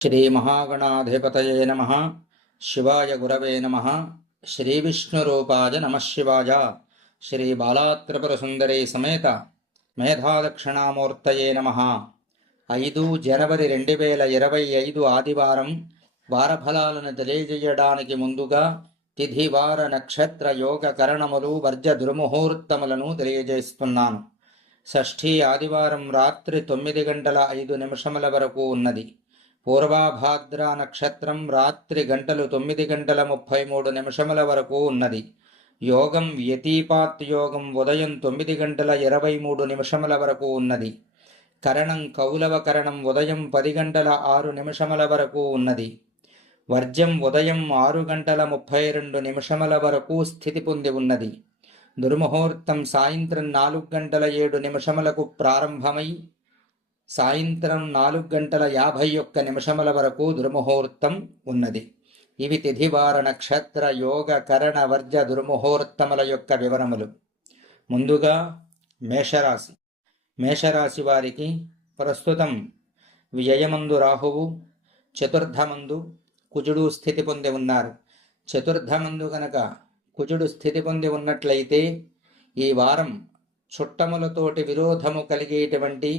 श्रीमहागणाधिपतये नमः। शिवाय गुरवे नमः। श्रीविष्णुरूपाय नमः शिवाय। श्रीबालात्रिपुरसुन्दरी समेत మేధాదక్షిణామూర్తయే నమః. 5 జనవరి 2025 ఆదివారం వారఫలాలను తెలియజేయడానికి ముందుగా తిథి వార నక్షత్ర యోగ కరణములు వర్జ దుర్ముహూర్తములను తెలియజేస్తున్నాను. షష్ఠీ ఆదివారం రాత్రి 9:05 వరకు ఉన్నది. పూర్వాభాద్ర నక్షత్రం రాత్రి 9:33 వరకు ఉన్నది. యోగం వ్యతిపాత్ యోగం ఉదయం 9:23 వరకు ఉన్నది. కరణం కౌలవ కరణం ఉదయం 10:06 వరకు ఉన్నది. వర్జం ఉదయం 6:32 వరకు స్థితి పొంది ఉన్నది. దుర్ముహూర్తం సాయంత్రం 4:07 ప్రారంభమై సాయంత్రం 4:51 వరకు దుర్ముహూర్తం ఉన్నది. ఇవి తిథివార నక్షత్ర యోగ కరణ వర్జ దుర్ముహూర్తముల యొక్క వివరములు. ముందుగా మేషరాశి. మేషరాశి వారికి ప్రస్తుతం వ్యయమందు రాహువు, చతుర్థమందు కుజుడు స్థితి పొంది ఉన్నారు. చతుర్థమందు గనక కుజుడు స్థితి పొంది ఉన్నట్లయితే ఈ వారం చుట్టములతోటి విరోధము కలిగేటువంటి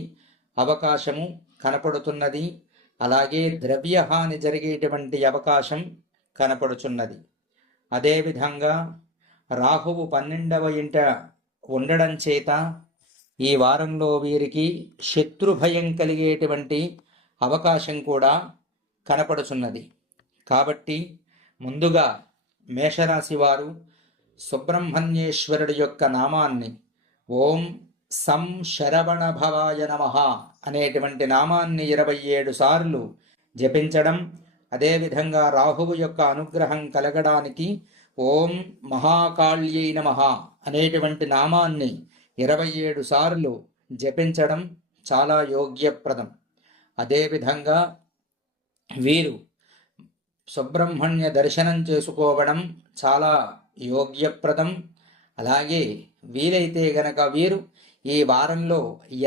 అవకాశము కనపడుతున్నది. అలాగే ద్రవ్యహాని జరిగేటువంటి అవకాశం కనపడుచున్నది. అదేవిధంగా రాహువు 12వ ఇంట ఉండడం చేత ఈ వారంలో వీరికి శత్రుభయం కలిగేటువంటి అవకాశం కూడా కనపడుచున్నది. కాబట్టి ముందుగా మేషరాశి వారు సుబ్రహ్మణ్యేశ్వరుడి యొక్క నామాన్ని ఓం సం శరవణ భవాయ నమః అనేటువంటి నామాన్ని 27 సార్లు జపించడం, అదేవిధంగా రాహువు యొక్క అనుగ్రహం కలగడానికి ఓం మహాకాళ్యై నమః అనేటువంటి నామాన్ని 27 సార్లు జపించడం చాలా యోగ్యప్రదం. అదేవిధంగా వీరు సుబ్రహ్మణ్య దర్శనం చేసుకోవడం చాలా యోగ్యప్రదం. అలాగే వీలైతే గనక వీరు ఈ వారంలో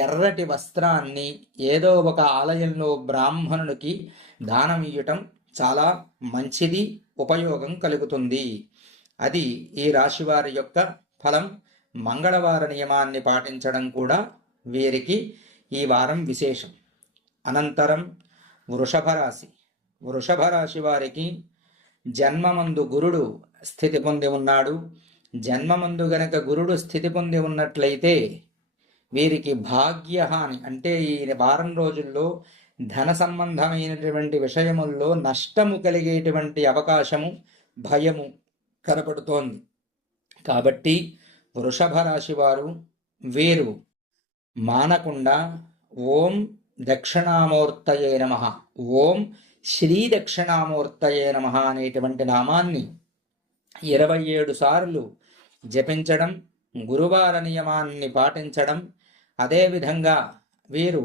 ఎర్రటి వస్త్రాన్ని ఏదో ఒక ఆలయంలో బ్రాహ్మణునికి దానం ఇవ్వటం చాలా మంచిది, ఉపయోగం కలుగుతుంది. అది ఈ రాశివారి యొక్క ఫలం. మంగళవార నియమాన్ని పాటించడం కూడా వీరికి ఈ వారం విశేషం. అనంతరం వృషభ రాశి. వృషభ రాశి వారికి జన్మమందు గురుడు స్థితి పొంది ఉన్నాడు. జన్మమందు గనక గురుడు స్థితి పొంది ఉన్నట్లయితే వీరికి భాగ్యహాని అంటే ఈ వారం రోజుల్లో ధన సంబంధమైనటువంటి విషయముల్లో నష్టము కలిగేటువంటి అవకాశము, భయము కనపడుతోంది. కాబట్టి వృషభ రాశి వారు వీరు మానకుండా ఓం దక్షిణామూర్తయే నమః, ఓం శ్రీ దక్షిణామూర్తయే నమః అనేటువంటి నామాన్ని 27 సార్లు జపించడం, గురువార నియమాన్ని పాటించడం, అదేవిధంగా వీరు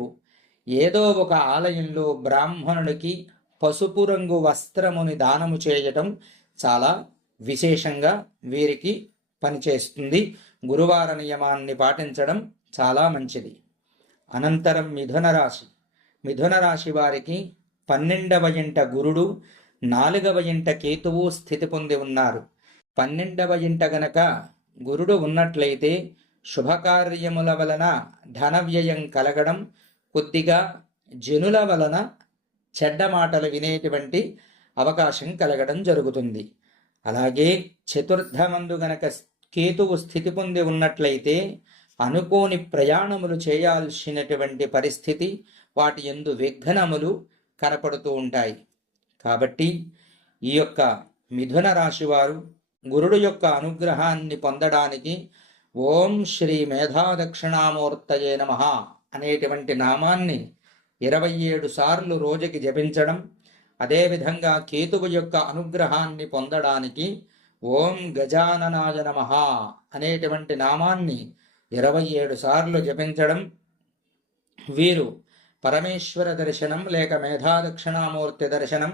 ఏదో ఒక ఆలయంలో బ్రాహ్మణుడికి పసుపు రంగు వస్త్రముని దానము చేయటం చాలా విశేషంగా వీరికి పనిచేస్తుంది. గురువార నియమాన్ని పాటించడం చాలా మంచిది. అనంతరం మిథున రాశి. మిథున రాశి వారికి 12వ ఇంట గురుడు, 4వ ఇంట కేతువు స్థితి పొంది ఉన్నారు. 12వ ఇంట గనక గురుడు ఉన్నట్లయితే శుభకార్యముల వలన ధన వ్యయం కలగడం, కొద్దిగా జనుల వలన చెడ్డ మాటలు వినేటువంటి అవకాశం కలగడం జరుగుతుంది. అలాగే చతుర్థమందు గనక కేతువు స్థితి పొంది ఉన్నట్లయితే అనుకోని ప్రయాణములు చేయాల్సినటువంటి పరిస్థితి, వాటి యందు విఘ్నములు కనపడుతూ ఉంటాయి. కాబట్టి ఈ యొక్క మిథున రాశి వారు గురుడు యొక్క అనుగ్రహాన్ని పొందడానికి ఓం శ్రీ మేధాదక్షిణామూర్తయే నమః అనేటువంటి నామాన్ని 27 సార్లు రోజుకి జపించడం, అదేవిధంగా కేతువు యొక్క అనుగ్రహాన్ని పొందడానికి ఓం గజాననాయ నమః అనేటువంటి నామాన్ని 27 సార్లు జపించడం, వీరు పరమేశ్వర దర్శనం లేక మేధాదక్షిణామూర్తి దర్శనం,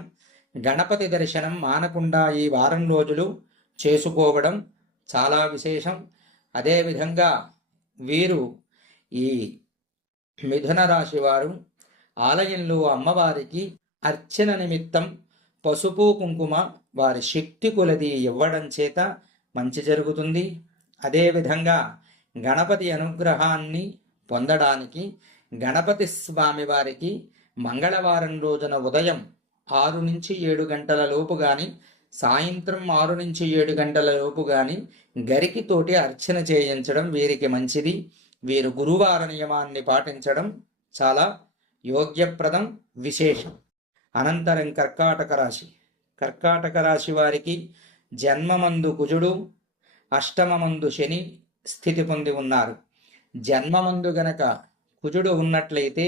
గణపతి దర్శనం మానకుండా ఈ వారం రోజులు చేసుకోవడం చాలా విశేషం. అదేవిధంగా వీరు ఈ మిథున రాశి వారు ఆలయంలో అమ్మవారికి అర్చన నిమిత్తం పసుపు కుంకుమ వారి శక్తి కొలది ఇవ్వడం చేత మంచి జరుగుతుంది. అదేవిధంగా గణపతి అనుగ్రహాన్ని పొందడానికి గణపతి స్వామి వారికి మంగళవారం రోజున ఉదయం 6 నుంచి 7 గంటల లోపు కానీ, సాయంత్రం 6 నుంచి 7 గంటల లోపు కానీ గరికితోటి అర్చన చేయించడం వీరికి మంచిది. వీరు గురువార నియమాన్ని పాటించడం చాలా యోగ్యప్రదం, విశేషం. అనంతరం కర్కాటక రాశి. కర్కాటక రాశి వారికి జన్మమందు కుజుడు, అష్టమమందు శని స్థితి పొంది ఉన్నారు. జన్మమందు గనక కుజుడు ఉన్నట్లయితే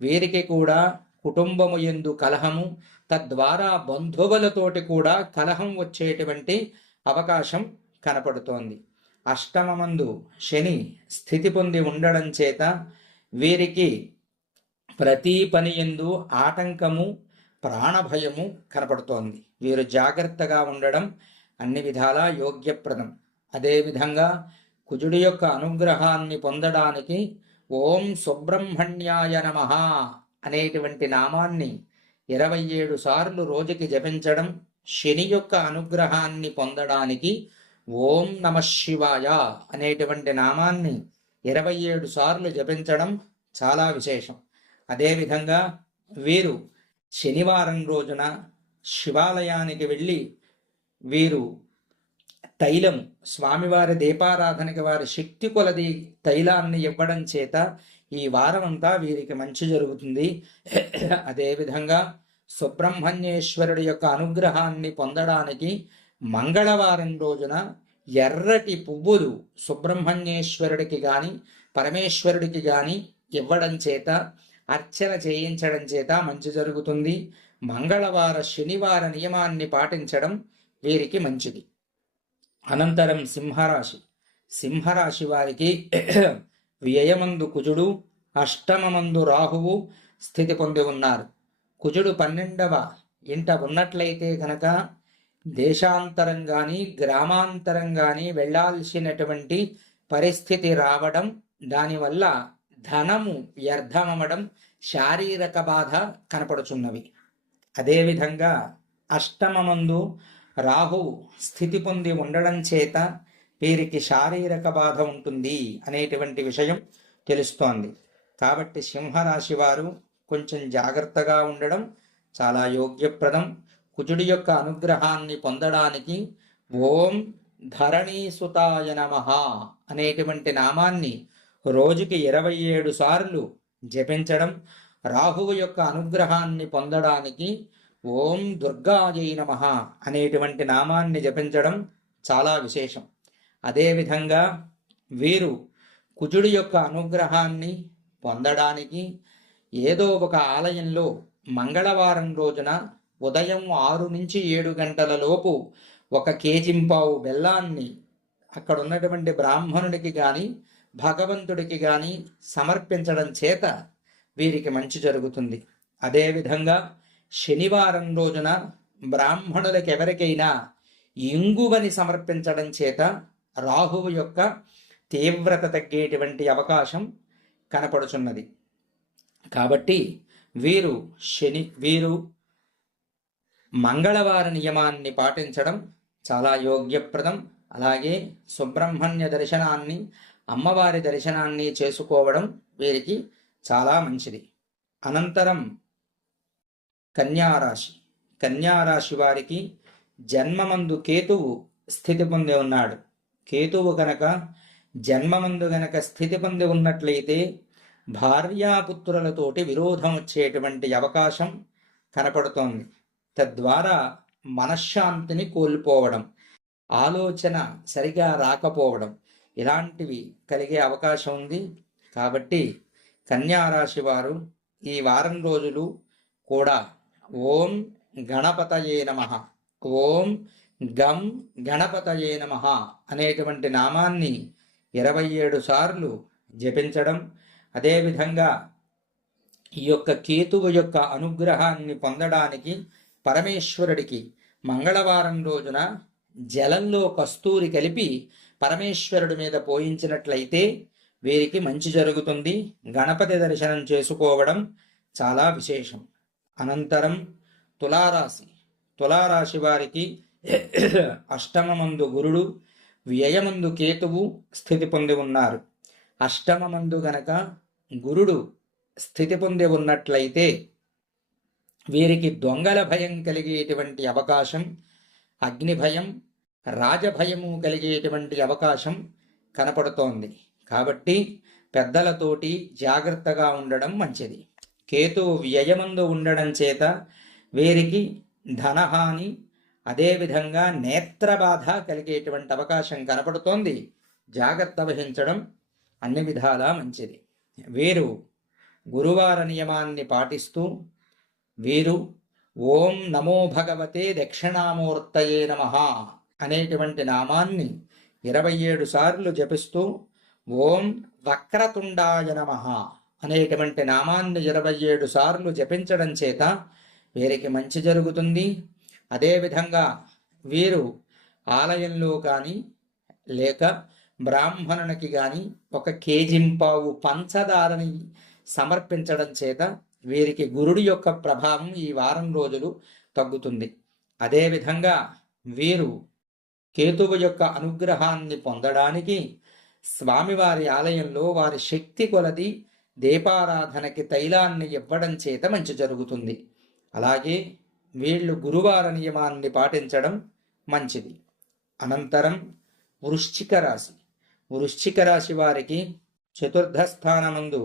వీరికి కూడా కుటుంబము యందు కలహము, తద్వారా బంధువులతోటి కూడా కలహం వచ్చేటువంటి అవకాశం కనపడుతోంది. అష్టమమందు శని స్థితి పొంది ఉండడం చేత వీరికి ప్రతి పని యందు ఆటంకము, ప్రాణభయము కనపడుతోంది. వీరు జాగ్రత్తగా ఉండడం అన్ని విధాలా యోగ్యప్రదం. అదేవిధంగా కుజుడి యొక్క అనుగ్రహాన్ని పొందడానికి ఓం సుబ్రహ్మణ్యాయ నమః అనేటువంటి నామాన్ని 27 సార్లు రోజుకి జపించడం, శని యొక్క అనుగ్రహాన్ని పొందడానికి ఓం నమః శివాయ అనేటువంటి నామాన్ని 27 సార్లు జపించడం చాలా విశేషం. అదేవిధంగా వీరు శనివారం రోజున శివాలయానికి వెళ్ళి వీరు తైలం, స్వామివారి దీపారాధనకి వారి శక్తి కొలది తైలాన్ని ఇవ్వడం చేత ఈ వారం అంతా వీరికి మంచి జరుగుతుంది. అదేవిధంగా సుబ్రహ్మణ్యేశ్వరుడి యొక్క అనుగ్రహాన్ని పొందడానికి మంగళవారం రోజున ఎర్రటి పువ్వులు సుబ్రహ్మణ్యేశ్వరుడికి కానీ పరమేశ్వరుడికి కానీ ఇవ్వడం చేత, అర్చన చేయించడం చేత మంచి జరుగుతుంది. మంగళవార శనివార నియమాన్ని పాటించడం వీరికి మంచిది. అనంతరం సింహరాశి. సింహరాశి వారికి వ్యయమందు కుజుడు, అష్టమమందు రాహువు స్థితి పొంది ఉన్నారు. కుజుడు 12వ ఇంట ఉన్నట్లయితే కనుక దేశాంతరం కానీ గ్రామాంతరం కానీ వెళ్ళాల్సినటువంటి పరిస్థితి రావడం, దానివల్ల ధనము వ్యర్థమవడం, శారీరక బాధ కనపడుచున్నవి. అదేవిధంగా అష్టమమందు రాహువు స్థితి పొంది ఉండడం చేత వీరికి శారీరక బాధ ఉంటుంది అనేటువంటి విషయం తెలుస్తోంది. కాబట్టి సింహరాశి వారు కొంచెం జాగ్రత్తగా ఉండడం చాలా యోగ్యప్రదం. కుజుడి యొక్క అనుగ్రహాన్ని పొందడానికి ఓం ధరణీసుతాయ నమః అనేటువంటి నామాన్ని రోజుకి 27 సార్లు జపించడం, రాహువు యొక్క అనుగ్రహాన్ని పొందడానికి ఓం దుర్గాయై నమః అనేటువంటి నామాన్ని జపించడం చాలా విశేషం. అదేవిధంగా వీరు కుజుడి యొక్క అనుగ్రహాన్ని పొందడానికి ఏదో ఒక ఆలయంలో మంగళవారం రోజున ఉదయం 6 నుంచి 7 గంటల లోపు 1 కేజింపావు బెల్లాన్ని అక్కడ ఉన్నటువంటి బ్రాహ్మణుడికి కానీ భగవంతుడికి కానీ సమర్పించడం చేత వీరికి మంచి జరుగుతుంది. అదేవిధంగా శనివారం రోజున బ్రాహ్మణులకు ఎవరికైనా ఇంగువని సమర్పించడం చేత రాహువు యొక్క తీవ్రత తగ్గేటువంటి అవకాశం కనపడుచున్నది. కాబట్టి వీరు మంగళవార నియమాన్ని పాటించడం చాలా యోగ్యప్రదం. అలాగే సుబ్రహ్మణ్య దర్శనాన్ని, అమ్మవారి దర్శనాన్ని చేసుకోవడం వీరికి చాలా మంచిది. అనంతరం కన్యారాశి. కన్యారాశి వారికి జన్మమందు కేతువు స్థితి పొంది ఉన్నాడు. కేతువు గనక జన్మమందు గనక స్థితి పొంది ఉన్నట్లయితే భార్యాపుత్రులతోటి విరోధం వచ్చేటువంటి అవకాశం కనపడుతోంది. తద్వారా మనశ్శాంతిని కోల్పోవడం, ఆలోచన సరిగా రాకపోవడం ఇలాంటివి కలిగే అవకాశం ఉంది. కాబట్టి కన్యారాశి వారు ఈ వారం రోజులు కూడా ఓం గణపతయే నమః, ఓం గం గణపతయే నమః అనేటువంటి నామాన్ని 27 సార్లు జపించడం, అదేవిధంగా ఈ యొక్క కేతువు యొక్క అనుగ్రహాన్ని పొందడానికి పరమేశ్వరుడికి మంగళవారం రోజున జలంలో కస్తూరి కలిపి పరమేశ్వరుడి మీద పోయించినట్లయితే వీరికి మంచి జరుగుతుంది. గణపతి దర్శనం చేసుకోవడం చాలా విశేషం. అనంతరం తులారాశి. తులారాశి వారికి అష్టమమందు గురుడు, వ్యయమందు కేతువు స్థితి పొంది ఉన్నారు. అష్టమమందు గనక గురుడు స్థితి పొంది ఉన్నట్లయితే వీరికి దొంగల భయం కలిగేటువంటి అవకాశం, అగ్ని భయం, రాజభయము కలిగేటువంటి అవకాశం కనపడుతోంది. కాబట్టి పెద్దలతోటి జాగ్రత్తగా ఉండడం మంచిది. కేతువు వ్యయమందు ఉండడం చేత వీరికి ధనహాని, అదేవిధంగా నేత్రబాధ కలిగేటువంటి అవకాశం కనపడుతోంది. జాగ్రత్త వహించడం అన్ని విధాలా మంచిది. వీరు గురువార నియమాన్ని పాటిస్తూ వీరు ఓం నమో భగవతే దక్షిణామూర్తయే నమః అనేటువంటి నామాన్ని 27 సార్లు జపిస్తూ ఓం వక్రతుండాయ నమః అనేటువంటి నామాన్ని 27 సార్లు జపించడం చేత వీరికి మంచి జరుగుతుంది. అదేవిధంగా వీరు ఆలయంలో కానీ లేక బ్రాహ్మణునికి కానీ 1 కేజింపావు పంచదారని సమర్పించడం చేత వీరికి గురుడి యొక్క ప్రభావం ఈ వారం రోజులు తగ్గుతుంది. అదేవిధంగా వీరు కేతువు యొక్క అనుగ్రహాన్ని పొందడానికి స్వామివారి ఆలయంలో వారి శక్తి కొలది దీపారాధనకి తైలాన్ని ఇవ్వడం చేత మంచి జరుగుతుంది. అలాగే వీళ్ళు గురువార నియమాన్ని పాటించడం మంచిది. అనంతరం వృశ్చిక రాశి. వృశ్చిక రాశి వారికి చతుర్థ స్థానమందు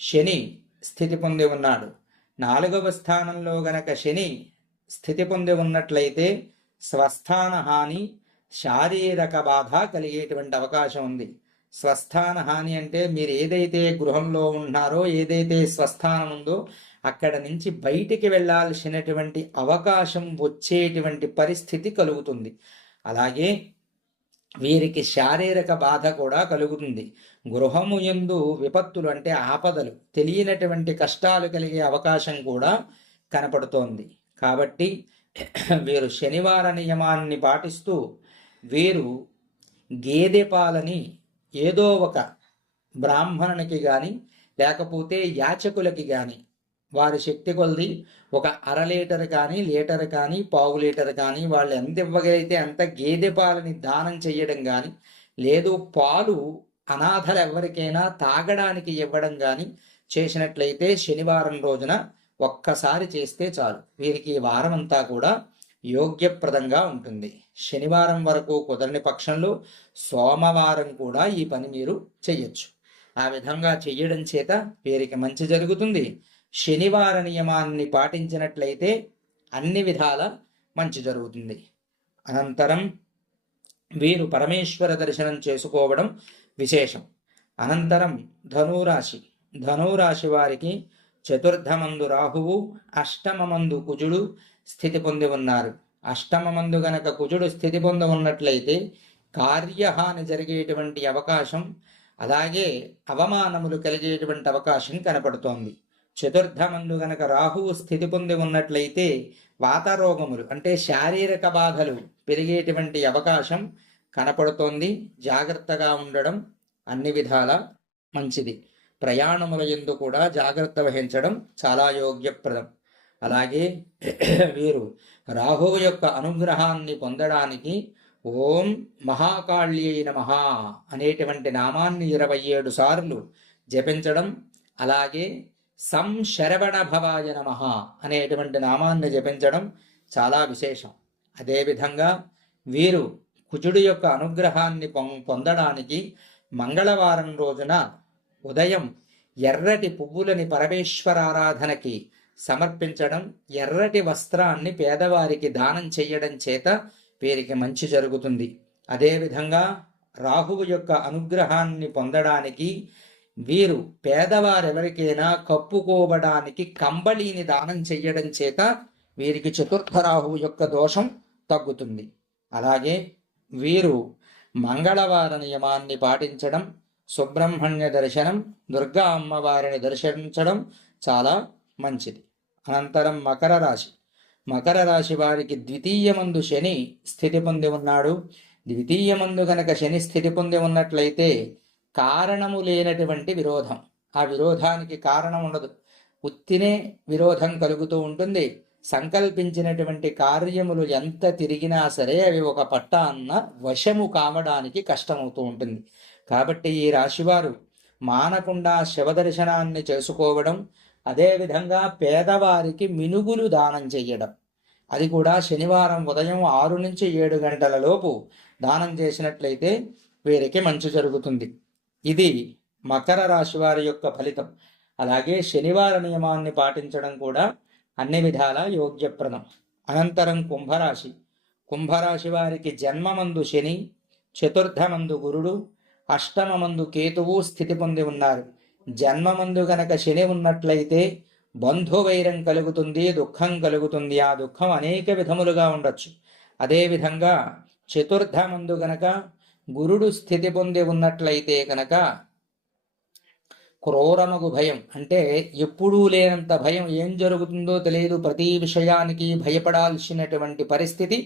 శని స్థితి పొంది ఉన్నాడు. 4వ స్థానంలో గనక శని స్థితి పొంది ఉన్నట్లయితే స్వస్థాన హాని, శారీరక బాధ కలిగేటువంటి అవకాశం ఉంది. స్వస్థాన హాని అంటే మీరు ఏదైతే గృహంలో ఉన్నారో, ఏదైతే స్వస్థానం ఉందో అక్కడ నుంచి బయటికి వెళ్ళాల్సినటువంటి అవకాశం వచ్చేటువంటి పరిస్థితి కలుగుతుంది. అలాగే వీరికి శారీరక బాధ కూడా కలుగుతుంది. గృహము యందు విపత్తులు అంటే ఆపదలు, తెలియనటువంటి కష్టాలు కలిగే అవకాశం కూడా కనపడుతోంది. కాబట్టి వీరు శనివార నియమాన్ని పాటిస్తూ వీరు గేదె పాలని ఏదో ఒక బ్రాహ్మణునికి కానీ లేకపోతే యాచకులకి కానీ వారి శక్తి కొలది 1/2 లీటర్ కానీ, లీటర్ కానీ, పావు లీటర్ కానీ వాళ్ళు ఎంత ఇవ్వగలిగితే అంత గేదె పాలని దానం చేయడం కానీ, లేదు పాలు అనాథలు ఎవరికైనా తాగడానికి ఇవ్వడం కానీ చేసినట్లయితే శనివారం రోజున ఒక్కసారి చేస్తే చాలు. వీరికి ఈ వారం అంతా కూడా యోగ్యప్రదంగా ఉంటుంది. శనివారం వరకు కుదరని పక్షంలో సోమవారం కూడా ఈ పని మీరు చెయ్యొచ్చు. ఆ విధంగా చెయ్యడం చేత వీరికి మంచి జరుగుతుంది. శనివార నియమాన్ని పాటించినట్లయితే అన్ని విధాల మంచి జరుగుతుంది. అనంతరం వీరు పరమేశ్వర దర్శనం చేసుకోవడం విశేషం. అనంతరం ధనురాశి. ధనురాశి వారికి చతుర్థమందు రాహువు, అష్టమమందు కుజుడు స్థితి పొంది ఉన్నారు. అష్టమమందు గనక కుజుడు స్థితి పొంది ఉన్నట్లయితే కార్యహాని జరిగేటువంటి అవకాశం, అలాగే అవమానములు కలిగేటువంటి అవకాశం కనపడుతోంది. చతుర్థమందు గనక రాహువు స్థితి పొంది ఉన్నట్లయితే వాతరోగములు అంటే శారీరక బాధలు పెరిగేటువంటి అవకాశం కనపడుతోంది. జాగ్రత్తగా ఉండడం అన్ని విధాల మంచిది. ప్రయాణముల యందు కూడా జాగ్రత్త వహించడం చాలా యోగ్యప్రదం. అలాగే వీరు రాహువు యొక్క అనుగ్రహాన్ని పొందడానికి ఓం మహాకాళ్యై నమః అనేటువంటి నామాన్ని 27 సార్లు జపించడం, అలాగే సంశరవణ భవాయ నమః అనేటువంటి నామాన్ని జపించడం చాలా విశేషం. అదేవిధంగా వీరు కుజుడి యొక్క అనుగ్రహాన్ని పొందడానికి మంగళవారం రోజున ఉదయం ఎర్రటి పువ్వులని పరమేశ్వరారాధనకి సమర్పించడం, ఎర్రటి వస్త్రాన్ని పేదవారికి దానం చేయడం చేత వీరికి మంచి జరుగుతుంది. అదేవిధంగా రాహువు యొక్క అనుగ్రహాన్ని పొందడానికి వీరు పేదవారెవరికైనా కప్పుకోవడానికి కంబళిని దానం చెయ్యడం చేత వీరికి చతుర్థ రాహువు యొక్క దోషం తగ్గుతుంది. అలాగే వీరు మంగళవార నియమాన్ని పాటించడం, సుబ్రహ్మణ్య దర్శనం, దుర్గా అమ్మవారిని దర్శించడం చాలా మంచిది. అనంతరం మకర రాశి. మకర రాశి వారికి ద్వితీయమందు శని స్థితి పొంది ఉన్నాడు. ద్వితీయమందు గనక శని స్థితి పొంది ఉన్నట్లయితే కారణము లేనటువంటి విరోధం, ఆ విరోధానికి కారణం ఉండదు. ఉత్తినే విరోధం కలుగుతూ ఉంటుంది. సంకల్పించినటువంటి కార్యములు ఎంత తిరిగినా సరే అవి ఒక పట్టాన్న వశము కావడానికి కష్టమవుతూ ఉంటుంది. కాబట్టి ఈ రాశివారు మానకుండా శివదర్శనాన్ని చేసుకోవడం, అదేవిధంగా పేదవారికి మినుగులు దానం చెయ్యడం, అది కూడా శనివారం ఉదయం 6 నుంచి 7 గంటల లోపు దానం చేసినట్లయితే వీరికి మంచి జరుగుతుంది. ఇది మకర రాశి వారి యొక్క ఫలితం. అలాగే శనివార నియమాన్ని పాటించడం కూడా అన్ని విధాల యోగ్యప్రదం. అనంతరం కుంభరాశి. కుంభరాశి వారికి జన్మమందు శని, చతుర్థమందు గురుడు, అష్టమమందు కేతువు స్థితి పొంది ఉన్నారు. జన్మమందు గనక శని ఉన్నట్లయితే బంధువైరం కలుగుతుంది, దుఃఖం కలుగుతుంది. ఆ దుఃఖం అనేక విధములుగా ఉండొచ్చు. అదేవిధంగా చతుర్థమందు గనక గురుడు స్థితి పొంది ఉన్నట్లయితే కనుక క్రూరమగు భయం, అంటే ఎప్పుడూ లేనంత భయం, ఏం జరుగుతుందో తెలియదు, ప్రతి విషయానికి భయపడాల్సినటువంటి పరిస్థితి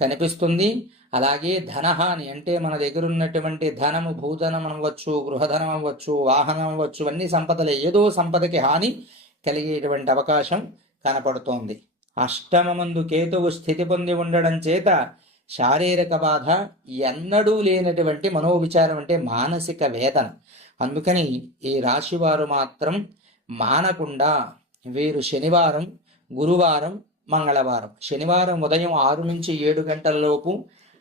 కనిపిస్తుంది. అలాగే ధనహాని, అంటే మన దగ్గర ఉన్నటువంటి ధనము, భూధనం అవ్వచ్చు, గృహధనం అవ్వచ్చు, వాహనం అవ్వచ్చు, అన్ని సంపదలే, ఏదో సంపదకి హాని కలిగేటువంటి అవకాశం కనపడుతోంది. అష్టమమందు కేతువు స్థితి పొంది ఉండడం చేత శారీరక బాధ, ఎన్నడూ లేనటువంటి మనోవిచారం, అంటే మానసిక వేదన. అందుకని ఈ రాశివారు మాత్రం మానకుండా వీరు శనివారం, గురువారం, మంగళవారం, శనివారం ఉదయం 6 నుంచి 7 గంటల లోపు,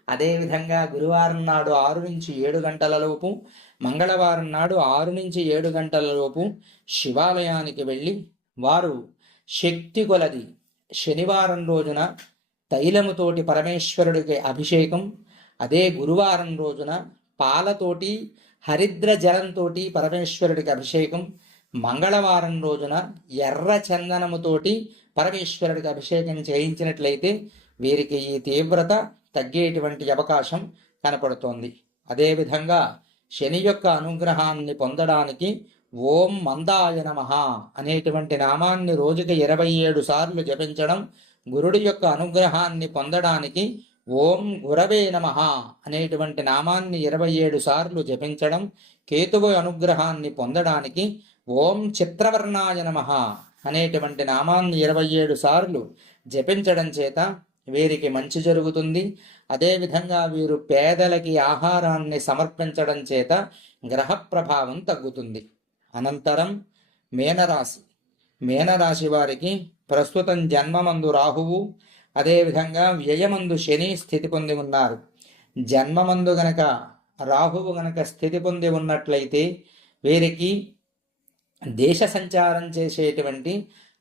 అదేవిధంగా గురువారం నాడు 6 నుంచి 7 గంటల లోపు, మంగళవారం నాడు 6 నుంచి 7 గంటల లోపు శివాలయానికి వెళ్ళి వారు శక్తి కొలది శనివారం రోజున తైలముతోటి పరమేశ్వరుడికి అభిషేకం, అదే గురువారం రోజున పాలతోటి హరిద్ర జలంతో పరమేశ్వరుడికి అభిషేకం, మంగళవారం రోజున ఎర్ర చందనముతోటి పరమేశ్వరుడికి అభిషేకం చేయించినట్లయితే వీరికి ఈ తీవ్రత తగ్గేటువంటి అవకాశం కనపడుతోంది. అదేవిధంగా శని యొక్క అనుగ్రహాన్ని పొందడానికి ఓం మందాయ నమః అనేటువంటి నామాన్ని రోజుకి 27 సార్లు జపించడం, గురుడి యొక్క అనుగ్రహాన్ని పొందడానికి ఓం గురవే నమః అనేటువంటి నామాన్ని 27 సార్లు జపించడం, కేతువు అనుగ్రహాన్ని పొందడానికి ఓం చిత్రవర్ణాయ నమః అనేటువంటి నామాన్ని 27 సార్లు జపించడం చేత వీరికి మంచి జరుగుతుంది. అదేవిధంగా వీరు పేదలకి ఆహారాన్ని సమర్పించడం చేత గ్రహ ప్రభావం తగ్గుతుంది. అనంతరం మీనరాశి. మీనరాశి వారికి ప్రస్తుతం జన్మమందు రాహువు, అదేవిధంగా వ్యయమందు శని స్థితి పొంది ఉన్నారు. జన్మమందు గనక రాహువు గనక స్థితి పొంది ఉన్నట్లయితే వీరికి దేశ సంచారం చేసేటువంటి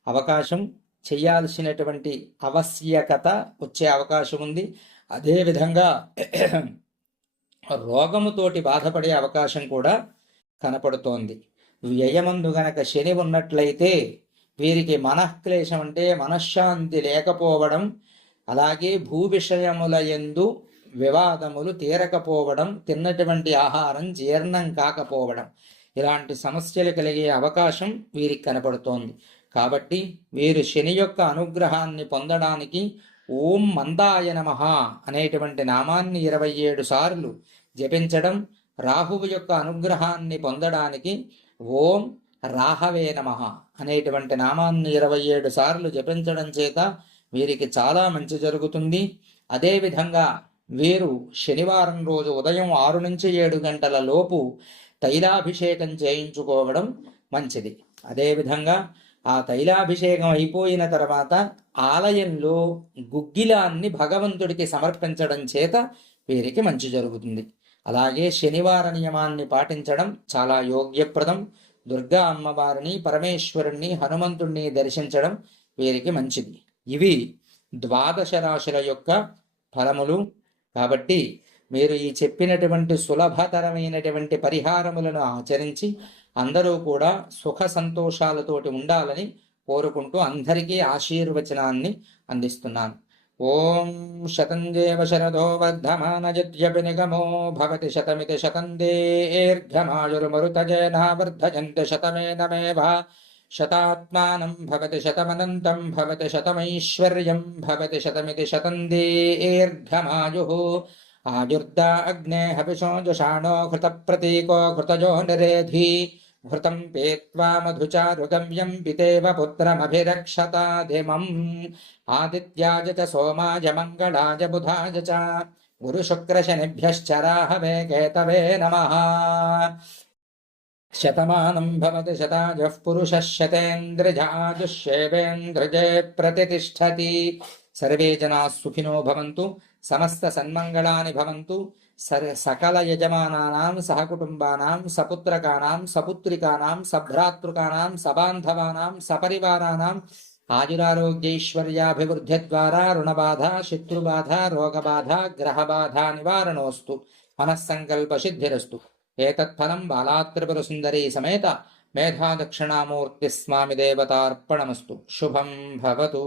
అవకాశం, చేయాల్సినటువంటి ఆవశ్యకత వచ్చే అవకాశం ఉంది. అదేవిధంగా రోగముతోటి బాధపడే అవకాశం కూడా కనపడుతోంది. వ్యయమందు గనక శని ఉన్నట్లయితే వీరికి మనఃక్లేశం, అంటే మనశ్శాంతి లేకపోవడం, అలాగే భూ విషయముల యందు వివాదములు తీరకపోవడం, తిన్నటువంటి ఆహారం జీర్ణం కాకపోవడం, ఇలాంటి సమస్యలు కలిగే అవకాశం వీరికి కనపడుతోంది. కాబట్టి వీరు శని యొక్క అనుగ్రహాన్ని పొందడానికి ఓం మందాయ నమః అనేటువంటి నామాన్ని 27 సార్లు జపించడం, రాహువు యొక్క అనుగ్రహాన్ని పొందడానికి ఓం రాహవే నమః అనేటువంటి నామాన్ని 27 సార్లు జపించడం చేత వీరికి చాలా మంచి జరుగుతుంది. అదేవిధంగా వీరు శనివారం రోజు ఉదయం 6 నుంచి 7 గంటల లోపు తైలాభిషేకం చేయించుకోవడం మంచిది. అదేవిధంగా ఆ తైలాభిషేకం అయిపోయిన తర్వాత ఆలయంలో గుగ్గిలాన్ని భగవంతుడికి సమర్పించడం చేత వీరికి మంచి జరుగుతుంది. అలాగే శనివార నియమాన్ని పాటించడం చాలా యోగ్యప్రదం. దుర్గా అమ్మవారిని, పరమేశ్వరుణ్ణి, హనుమంతుణ్ణి దర్శించడం వీరికి మంచిది. ఇవి 12 రాశుల యొక్క ఫలములు. కాబట్టి మీరు ఈ చెప్పినటువంటి సులభతరమైనటువంటి పరిహారములను ఆచరించి అందరూ కూడా సుఖ సంతోషాలతోటి ఉండాలని కోరుకుంటూ అందరికీ ఆశీర్వచనాన్ని అందిస్తున్నాను. ఓం శతంజేవ శరదో వర్ధమానయద్యపి నిగమో భవతి శతమితి శతందేర్ఘమాయుర్మరుతజేనా వర్ధజంతి శతమేనమేవ శతాత్మానం భవతి శతమనంతం భవతి శతమైశ్వర్యం భవతి శతమితి శతందేర్ఘమాయుః ఆయుర్దా అగ్నే హవిషో జషాణో కృత ప్రతీకో కృతజో నిరేధి घृतं पीत्वा मधुचारुगव्यं पितेव पुत्रमभिरक्षताधिमम् आदित्याय च सोमाय मङ्गलाय बुधाय च गुरुशुक्रशनिभ्यश्चराहवे केतवे नमः। शतमानं भवति शतायुः पुरुषः शतेन्द्रियाजुष्येवेन्द्रिये प्रतितिष्ठति। सर्वे जनाः सुखिनो भवन्तु, समस्तसन्मङ्गलानि भवन्तु। सकल यजमानानां सहकुटुम्बानां सपुत्रकानां सपुत्रिकानां सभ्रातृकानां सबान्धवानां सपरिवाराणाम् आयुरारोग्यैश्वर्याभिवृद्धिद्वारा ऋणबाधा शत्रुबाधा रोगबाधा ग्रहबाधा निवारणोऽस्तु। मनस्सङ्कल्पसिद्धिरस्तु। एतत्फलं बालात्रिपुरसुन्दरी समेत मेधादक्षिणामूर्तिस्वामिदेवतार्पणमस्तु। शुभं भवतु।